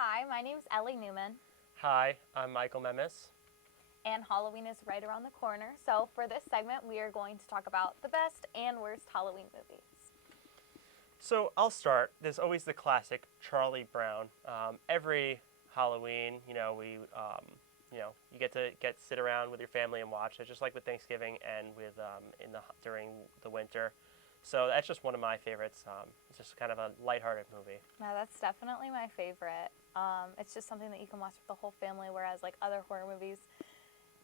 Hi, my name's Ellie Newman, Hi, I'm Michael Memis. and Halloween is right around the corner. So, for this segment, we are going to talk about the best and worst Halloween movies. So I'll start. There's always the classic Charlie Brown. Every Halloween, you get to sit around with your family and watch it, just like with Thanksgiving and with during the winter. So that's just one of my favorites. It's just kind of a lighthearted movie. Now, that's definitely my favorite. It's just something that you can watch with the whole family, whereas like other horror movies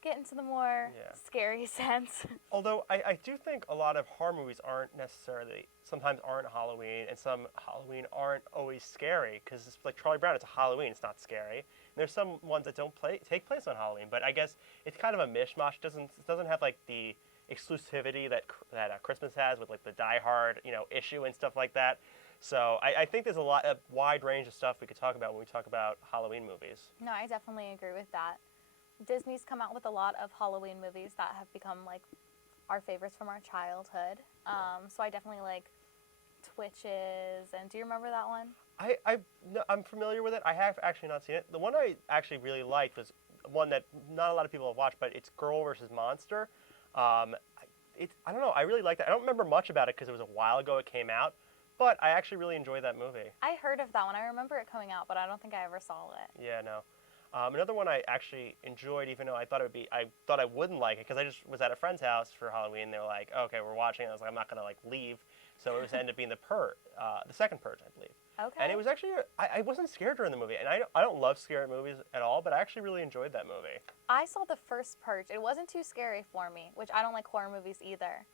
get into the more scary sense. Although I do think a lot of horror movies sometimes aren't Halloween, and some Halloween aren't always scary, because it's like Charlie Brown, it's a Halloween, it's not scary. And there's some ones that don't take place on Halloween, but I guess it's kind of a mishmash. It doesn't have like the exclusivity that Christmas has with like the Die Hard issue and stuff like that. So I think there's a wide range of stuff we could talk about when we talk about Halloween movies. No, I definitely agree with that. Disney's come out with a lot of Halloween movies that have become like our favorites from our childhood. So I definitely like Twitches, and do you remember that one? I'm familiar with it. I have actually not seen it. The one I actually really liked was one that not a lot of people have watched, but it's Girl versus Monster. I don't know. I really liked it. I don't remember much about it because it was a while ago it came out, but I actually really enjoyed that movie. I heard of that one. I remember it coming out, but I don't think I ever saw it. Yeah, no. Another one I actually enjoyed, even though I thought I wouldn't like it, because I just was at a friend's house for Halloween. They were like, "Okay, we're watching it." I was like, "I'm not gonna like leave," so it was ended up being the second Purge, I believe. Okay. And it was actually I wasn't scared during the movie, and I don't love scary movies at all, but I actually really enjoyed that movie. I saw the first Purge. It wasn't too scary for me, which I don't like horror movies either.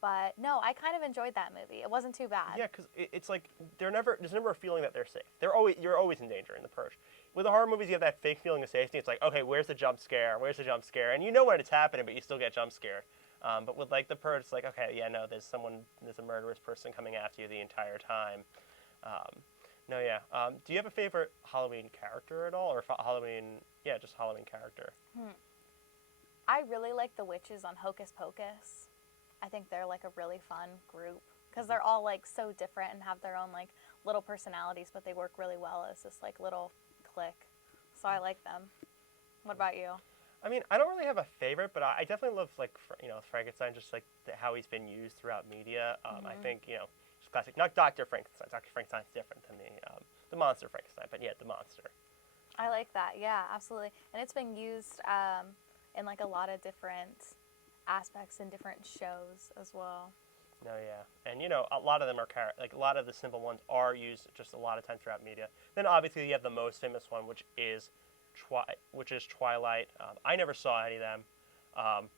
But no, I kind of enjoyed that movie. It wasn't too bad. Yeah, because it's like there's never a feeling that they're safe. You're always in danger in the Purge. With the horror movies, you have that fake feeling of safety. It's like, okay, where's the jump scare? Where's the jump scare? And you know when it's happening, but you still get jump scared. But with like the Purge, it's like, okay, yeah, no, there's a murderous person coming after you the entire time. No, yeah. Do you have a favorite Halloween character at all, or just Halloween character? I really like the witches on Hocus Pocus. I think they're like a really fun group because they're all like so different and have their own like little personalities, but they work really well as this like little clique. So I like them. What about you? I mean, I don't really have a favorite, but I definitely love like Frankenstein, just like how he's been used throughout media. I think just classic. Not Dr. Frankenstein. Dr. Frankenstein's different than the monster Frankenstein, but yeah, the monster. I like that. Yeah, absolutely. And it's been used in like a lot of different aspects in different shows as well. No, yeah, and a lot of them are a lot of the simple ones are used just a lot of times throughout media. Then obviously you have the most famous one, which is Twilight. I never saw any of them,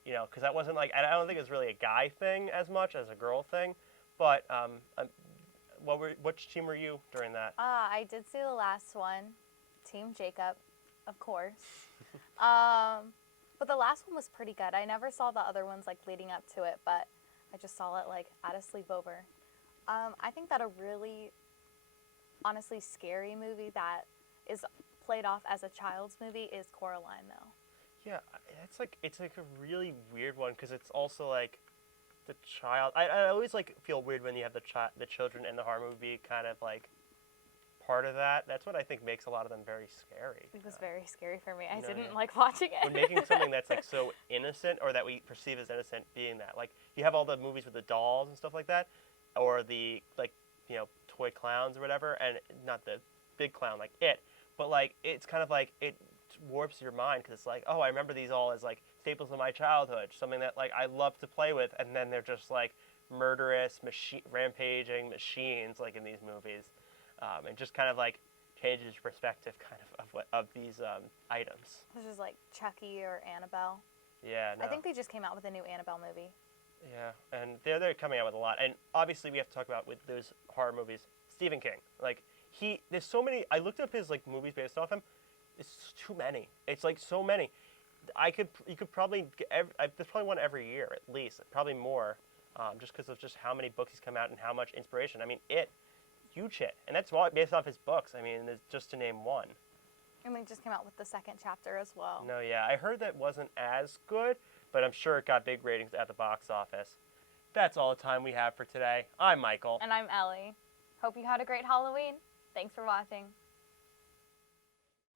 because that wasn't like, I don't think it was really a guy thing as much as a girl thing. But which team were you during that? I did see the last one, Team Jacob, of course. But the last one was pretty good. I never saw the other ones like leading up to it, but I just saw it like at a sleepover. I think that a really, honestly, scary movie that is played off as a child's movie is Coraline, though. Yeah, it's like a really weird one because it's also like the child. I always like feel weird when you have the children in the horror movie kind of like part of that. That's what I think makes a lot of them very scary. It was very scary for me. I didn't like watching it. When making something that's like so innocent, or that we perceive as innocent, being that like you have all the movies with the dolls and stuff like that, or the like toy clowns or whatever, and not the big clown like it, but like it's kind of like it warps your mind because it's like, oh, I remember these all as like staples of my childhood, something that like I love to play with, and then they're just like murderous rampaging machines like in these movies. And just kind of like changes your perspective kind of these items. Which is like Chucky or Annabelle. Yeah, no. I think they just came out with a new Annabelle movie. Yeah, and they're coming out with a lot. And obviously we have to talk about with those horror movies, Stephen King. Like there's so many. I looked up his like movies based off him. It's too many. It's like so many. You could probably there's probably one every year at least, probably more, just because of just how many books he's come out and how much inspiration. I mean, huge hit, and that's all based off his books. I mean, just to name one. And we just came out with the second chapter as well. No, yeah, I heard that wasn't as good, but I'm sure it got big ratings at the box office. That's all the time we have for today. I'm Michael. And I'm Ellie. Hope you had a great Halloween. Thanks for watching.